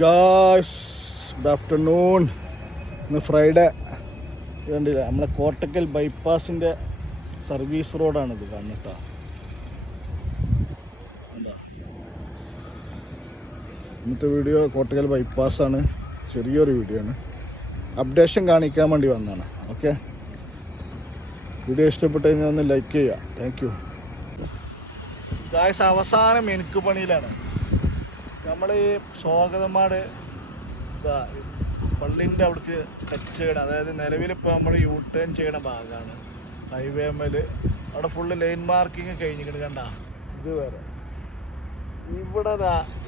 Guys, good afternoon. ഇന്ന് Friday. കണ്ടില്ല, നമ്മളെ കോട്ടക്കൽ ബൈപ്പാസിൻ്റെ സർവീസ് റോഡാണിത് കാണുന്നുട്ടോ. എന്താ ഇന്നത്തെ വീഡിയോ കോട്ടക്കൽ ബൈപ്പാസാണ്. ചെറിയൊരു വീഡിയോ ആണ്, അപ്ഡേഷൻ കാണിക്കാൻ വേണ്ടി വന്നതാണ്. ഓക്കെ, വീഡിയോ ഇഷ്ടപ്പെട്ട് കഴിഞ്ഞാൽ ഒന്ന് ലൈക്ക് ചെയ്യുക. Thank you guys. അവസാനം മിനുക്ക് പണിയിലാണ് നമ്മൾ. ഈ സ്വാഗതമാട് പള്ളിൻ്റെ അവിടേക്ക് ടച്ച് ചെയ്യണം. അതായത് നിലവിലിപ്പോൾ നമ്മൾ യൂ ടേൺ ചെയ്യണ ഭാഗമാണ് ഹൈവേ മേൽ. അവിടെ ഫുള്ള് ലൈൻ മാർക്കിങ് കഴിഞ്ഞിട്ട് കണ്ട ഇത് വരെ. ഇവിടെ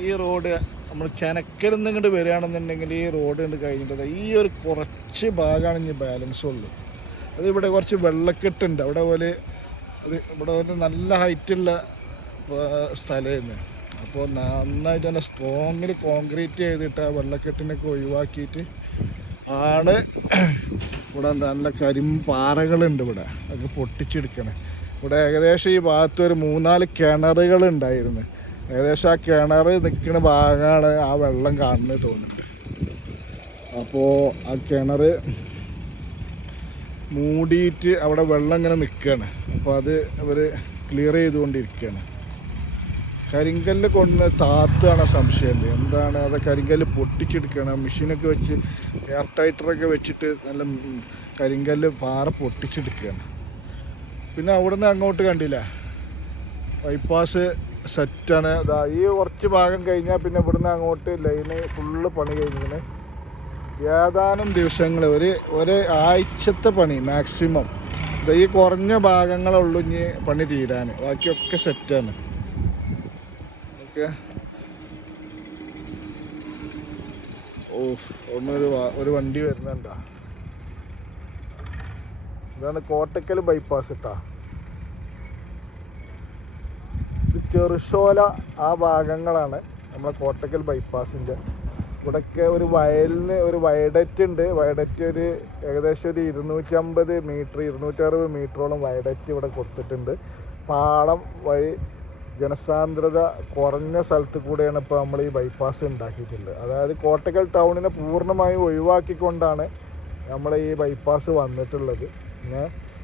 ഈ റോഡ് നമ്മൾ ചെനക്കലിൽ നിന്ന് ഇങ്ങോട്ട് വരികയാണെന്നുണ്ടെങ്കിൽ ഈ റോഡ് കൊണ്ട് കഴിഞ്ഞിട്ട് ഈ ഒരു കുറച്ച് ഭാഗമാണ് ഇനി ബാലൻസ് ഉള്ളൂ. അത് ഇവിടെ കുറച്ച് വെള്ളക്കെട്ടുണ്ട്. അവിടെ പോലെ അത് ഇവിടെ ഒരു നല്ല ഹൈറ്റുള്ള സ്ഥലമായിരുന്നു. അപ്പോൾ നന്നായിട്ട് തന്നെ സ്ട്രോങ്ങിൽ കോൺക്രീറ്റ് ചെയ്തിട്ട് ആ വെള്ളക്കെട്ടിനൊക്കെ ഒഴിവാക്കിയിട്ട് ആണ് ഇവിടെ നല്ല കരിമ്പാറകളുണ്ട്. ഇവിടെ അതൊക്കെ പൊട്ടിച്ചെടുക്കണേ. ഇവിടെ ഏകദേശം ഈ ഭാഗത്ത് ഒരു 3-4 കിണറുകളുണ്ടായിരുന്നു. ഏകദേശം ആ കിണർ നിൽക്കുന്ന ഭാഗമാണ് ആ വെള്ളം കാണുന്നത് തോന്നുന്നുണ്ട്. അപ്പോൾ ആ കിണർ മൂടിയിട്ട് അവിടെ വെള്ളം ഇങ്ങനെ നിൽക്കുകയാണ്. അപ്പോൾ അത് അവർ ക്ലിയർ ചെയ്തുകൊണ്ടിരിക്കുകയാണ്. കരിങ്കല്ല് കൊണ്ട് താത്താണ് സംശയമുണ്ട്. എന്താണ് അത്? കരിങ്കല്ല് പൊട്ടിച്ചെടുക്കണം. മെഷീനൊക്കെ വെച്ച് എയർ ടൈറ്ററൊക്കെ വെച്ചിട്ട് നല്ല കരിങ്കല്ല് പാറ പൊട്ടിച്ചെടുക്കുകയാണ്. പിന്നെ അവിടുന്ന് അങ്ങോട്ട് കണ്ടില്ല, ബൈപ്പാസ് സെറ്റാണ്. ഇതാ ഈ കുറച്ച് ഭാഗം കഴിഞ്ഞാൽ പിന്നെ ഇവിടുന്ന് അങ്ങോട്ട് ലൈന് ഫുള്ള് പണി കഴിഞ്ഞിങ്ങനെ. ഏതാനും ദിവസങ്ങൾ, ഒരു ആഴ്ചത്തെ പണി മാക്സിമം. ഈ കുറഞ്ഞ ഭാഗങ്ങളുള്ളൂ ഇനി പണി തീരാൻ. ബാക്കിയൊക്കെ സെറ്റാണ്. ഒരു വണ്ടി വരുന്നുണ്ടാ. ഇതാണ് കോട്ടക്കൽ ബൈപ്പാസ് ഇട്ടാ. ചെറുശോല ആ ഭാഗങ്ങളാണ് നമ്മളെ കോട്ടക്കൽ ബൈപ്പാസിൻ്റെ. ഇവിടെയൊക്കെ ഒരു വയലിന് ഒരു വയഡറ്റ് ഉണ്ട്. വയഡറ്റ് ഒരു ഏകദേശം ഒരു 250 മീറ്റർ 260 മീറ്ററോളം വയഡറ്റ് ഇവിടെ കൊടുത്തിട്ടുണ്ട്. പാളം വഴി ജനസാന്ദ്രത കുറഞ്ഞ സ്ഥലത്ത് കൂടെയാണ് ഇപ്പോൾ നമ്മൾ ഈ ബൈപ്പാസ് ഉണ്ടാക്കിയിട്ടുള്ളത്. അതായത് കോട്ടക്കൽ ടൗണിനെ പൂർണ്ണമായും ഒഴിവാക്കിക്കൊണ്ടാണ് നമ്മൾ ഈ ബൈപ്പാസ് വന്നിട്ടുള്ളത്.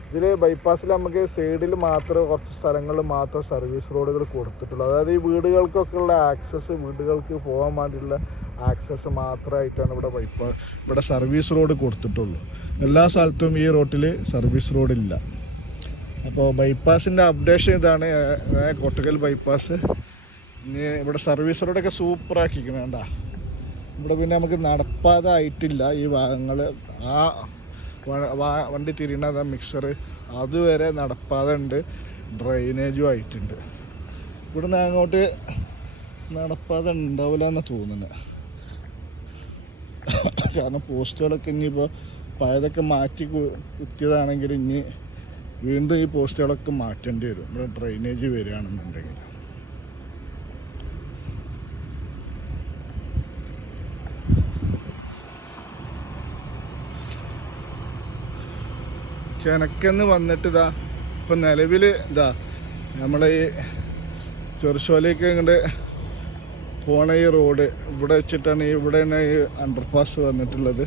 ഇതിൽ ബൈപ്പാസിൽ നമുക്ക് സൈഡിൽ മാത്രം കുറച്ച് സ്ഥലങ്ങളിൽ മാത്രം സർവീസ് റോഡുകൾ കൊടുത്തിട്ടുള്ളൂ. അതായത് ഈ വീടുകൾക്കൊക്കെ ഉള്ള ആക്സസ്, വീടുകൾക്ക് പോകാൻ വേണ്ടിയുള്ള ആക്സസ് മാത്രമായിട്ടാണ് ഇവിടെ സർവീസ് റോഡ് കൊടുത്തിട്ടുള്ളൂ. എല്ലാ സ്ഥലത്തും ഈ റോട്ടിൽ സർവീസ് റോഡില്ല. അപ്പോൾ ബൈപ്പാസിൻ്റെ അപ്ഡേഷൻ ഇതാണ്. കോട്ടക്കൽ ബൈപ്പാസ് ഇനി ഇവിടെ സർവീസ് റോഡൊക്കെ സൂപ്പറാക്കിക്കണം. വേണ്ട, ഇവിടെ പിന്നെ നമുക്ക് നടപ്പാത ആയിട്ടില്ല. ഈ ഭാഗങ്ങൾ ആ വണ്ടി തിരിയണ മിക്സർ അതുവരെ നടപ്പാത ഉണ്ട്. ഡ്രെയിനേജും ആയിട്ടുണ്ട്. ഇവിടുന്ന് അങ്ങോട്ട് നടപ്പാത ഉണ്ടാവില്ല എന്ന് തോന്നുന്നത്. കാരണം പോസ്റ്റുകളൊക്കെ ഇനിയിപ്പോൾ പഴയതൊക്കെ മാറ്റി കുത്തിയതാണെങ്കിൽ ഇനി വീണ്ടും ഈ പോസ്റ്റുകളൊക്കെ മാറ്റേണ്ടി വരും. ഇവിടെ ഡ്രെയിനേജ് വരികയാണെന്നുണ്ടെങ്കിൽ. ചെനക്കെന്ന് വന്നിട്ട് ഇപ്പം നിലവിൽ നമ്മളെ ഈ ചെറുശോലയ്ക്ക് ഇങ്ങോട്ട് പോണ ഈ റോഡ് ഇവിടെ വെച്ചിട്ടാണ് ഇവിടെ തന്നെ ഈ അണ്ടർപാസ് വന്നിട്ടുള്ളത്.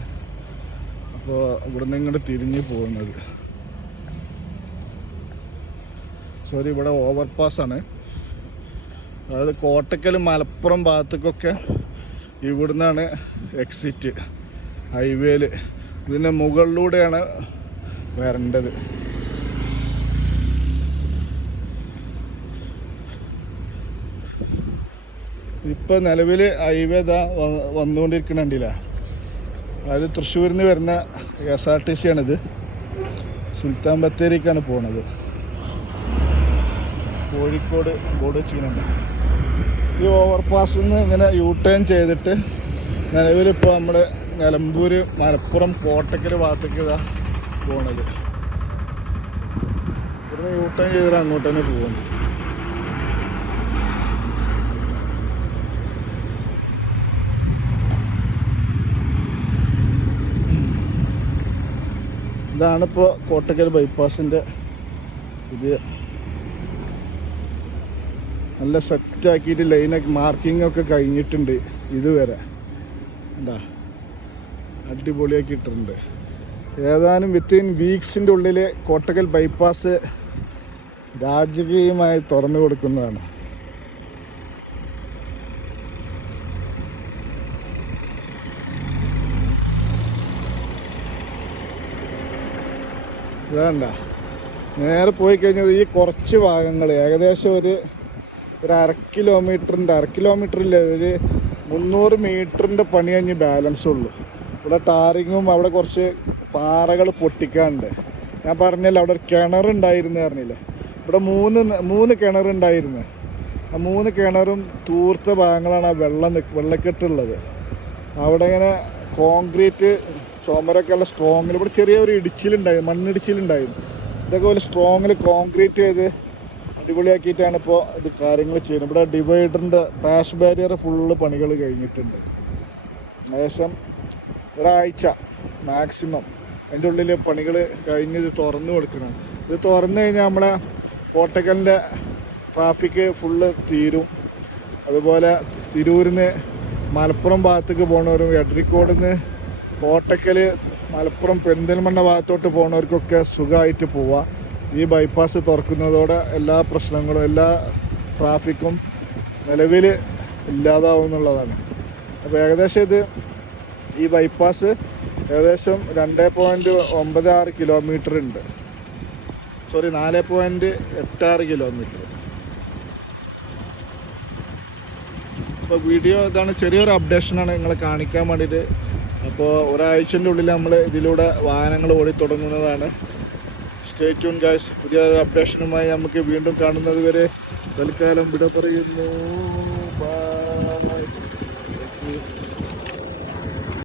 അപ്പോൾ ഇവിടെ നിന്ന് ഇങ്ങോട്ട് തിരിഞ്ഞ് പോകുന്നത്. സോറി, ഇവിടെ ഓവർപാസ്സാണ്. അതായത് കോട്ടക്കൽ മലപ്പുറം ഭാഗത്തേക്കൊക്കെ ഇവിടുന്നാണ് എക്സിറ്റ് ഹൈവേയിൽ. ഇതിൻ്റെ മുകളിലൂടെയാണ് വരേണ്ടത്. ഇപ്പം നിലവിൽ ഹൈവേ വന്നുകൊണ്ടിരിക്കണില്ല. അതായത് തൃശ്ശൂരിൽ നിന്ന് വരുന്ന KSRTC ആണിത്. സുൽത്താൻ ബത്തേരിക്കാണ് പോണത്. കോഴിക്കോട് ബോർഡ് വെച്ചിട്ടുണ്ട്. ഈ ഓവർപാസിൽ നിന്ന് ഇങ്ങനെ യൂ ടേൺ ചെയ്തിട്ട് നിലവിലിപ്പോൾ നമ്മൾ നിലമ്പൂർ, മലപ്പുറം, കോട്ടക്കൽ ഭാഗത്തേക്ക് പോണത്. ഇവിടുന്ന് യൂ ടേൺ ചെയ്തിട്ട് അങ്ങോട്ട് തന്നെ പോകുന്നു. ഇതാണിപ്പോൾ കോട്ടക്കൽ ബൈപ്പാസിൻ്റെ പുതിയ നല്ല സെറ്റാക്കിയിട്ട് ലൈനൊക്കെ മാർക്കിംഗ് ഒക്കെ കഴിഞ്ഞിട്ടുണ്ട് ഇതുവരെ. എന്താ അടിപൊളിയാക്കി ഇട്ടിട്ടുണ്ട്. ഏതാനും വിത്തിൻ വീക്സിൻ്റെ ഉള്ളിൽ കോട്ടക്കൽ ബൈപ്പാസ് രാജകീയമായി തുറന്നു കൊടുക്കുന്നതാണ്. ഇതാണ്ട നേരെ പോയി കഴിഞ്ഞാൽ ഈ കുറച്ച് ഭാഗങ്ങൾ ഏകദേശം ഒരു അര കിലോമീറ്ററില്ല, ഒരു 300 മീറ്ററിൻ്റെ പണി കഴിഞ്ഞ് ബാലൻസ് ഉള്ളൂ. ഇവിടെ ടാറിങ്ങും അവിടെ കുറച്ച് പാറകൾ പൊട്ടിക്കാനുണ്ട്. ഞാൻ പറഞ്ഞല്ലോ അവിടെ ഒരു കിണറുണ്ടായിരുന്നു പറഞ്ഞില്ലേ. ഇവിടെ മൂന്ന് കിണറുണ്ടായിരുന്നു. ആ 3 കിണറും തൂർത്ത ഭാഗങ്ങളാണ് ആ വെള്ളക്കെട്ടുള്ളത്. അവിടെ ഇങ്ങനെ കോൺക്രീറ്റ് ചുമരൊക്കെ നല്ല സ്ട്രോങ്ങിൽ, ഇവിടെ ചെറിയൊരു ഇടിച്ചിലുണ്ടായിരുന്നു, മണ്ണിടിച്ചിലുണ്ടായിരുന്നു. ഇതൊക്കെ പോലെ സ്ട്രോങ്ങിൽ കോൺക്രീറ്റ് ചെയ്ത് അടിപൊളിയാക്കിയിട്ടാണ് ഇപ്പോൾ ഇത് കാര്യങ്ങൾ ചെയ്യുന്നത്. ഇവിടെ ഡിവൈഡറിൻ്റെ പാഷ് ബാരിയർ ഫുള്ള് പണികൾ കഴിഞ്ഞിട്ടുണ്ട്. ഏകദേശം ഒരാഴ്ച മാക്സിമം അതിൻ്റെ ഉള്ളിൽ പണികൾ കഴിഞ്ഞ് ഇത് തുറന്നു കൊടുക്കണം. ഇത് തുറന്നു കഴിഞ്ഞാൽ നമ്മളെ കോട്ടക്കലിൻ്റെ ട്രാഫിക് ഫുള്ള് തീരും. അതുപോലെ തിരൂരിന്ന് മലപ്പുറം ഭാഗത്തേക്ക് പോകുന്നവരും എടരിക്കോട് നിന്ന് കോട്ടക്കൽ മലപ്പുറം പെരിന്തൽമണ്ണ ഭാഗത്തോട്ട് പോകുന്നവർക്കൊക്കെ സുഖമായിട്ട് പോവാം. ഈ ബൈപ്പാസ് തുറക്കുന്നതോടെ എല്ലാ പ്രശ്നങ്ങളും എല്ലാ ട്രാഫിക്കും നിലവിൽ ഇല്ലാതാവും എന്നുള്ളതാണ്. അപ്പോൾ ഏകദേശം ഈ ബൈപ്പാസ് ഏകദേശം 2.96 കിലോമീറ്റർ ഉണ്ട്. 4.86 കിലോമീറ്റർ. അപ്പോൾ വീഡിയോ ഇതാണ്, ചെറിയൊരു അപ്ഡേഷനാണ് നിങ്ങളെ കാണിക്കാൻ വേണ്ടിയിട്ട്. അപ്പോൾ ഒരാഴ്ചൻ്റെ ഉള്ളിൽ നമ്മൾ ഇതിലൂടെ വാഹനങ്ങൾ ഓടി തുടങ്ങുന്നതാണ്. Stay tune guys. പുതിയ അപ്ഡേഷനുമായി നമുക്ക് വീണ്ടും കാണുന്നത് വരെ തൽക്കാലം വിട പറയുന്നു.